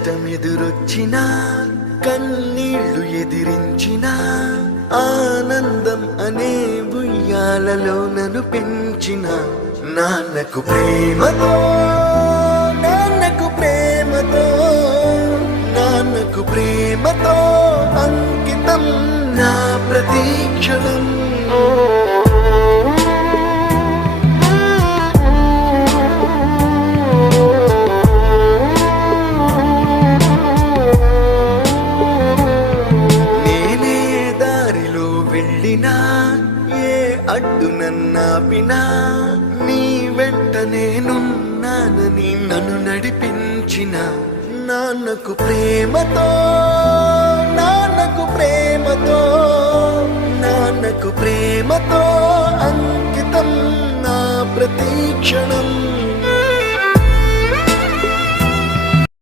కష్టమెదురొచ్చినా కన్నీళ్లు ఎదిరించినా ఆనందం అనే ఉయ్యాలలో నన్ను పెంచిన నాన్నకు ప్రేమతో నాన్నకు ప్రేమతో నాన్నకు ప్రేమతో అంకితం నా ప్రతీక్షణం. ఏ అడ్డు నన్నాపినా నీ వెంట నేనున్నానని నన్ను నడిపించిన నాన్నకు ప్రేమతో నాన్నకు ప్రేమతో నాన్నకు ప్రేమతో అంకితం నా ప్రతీక్షణం.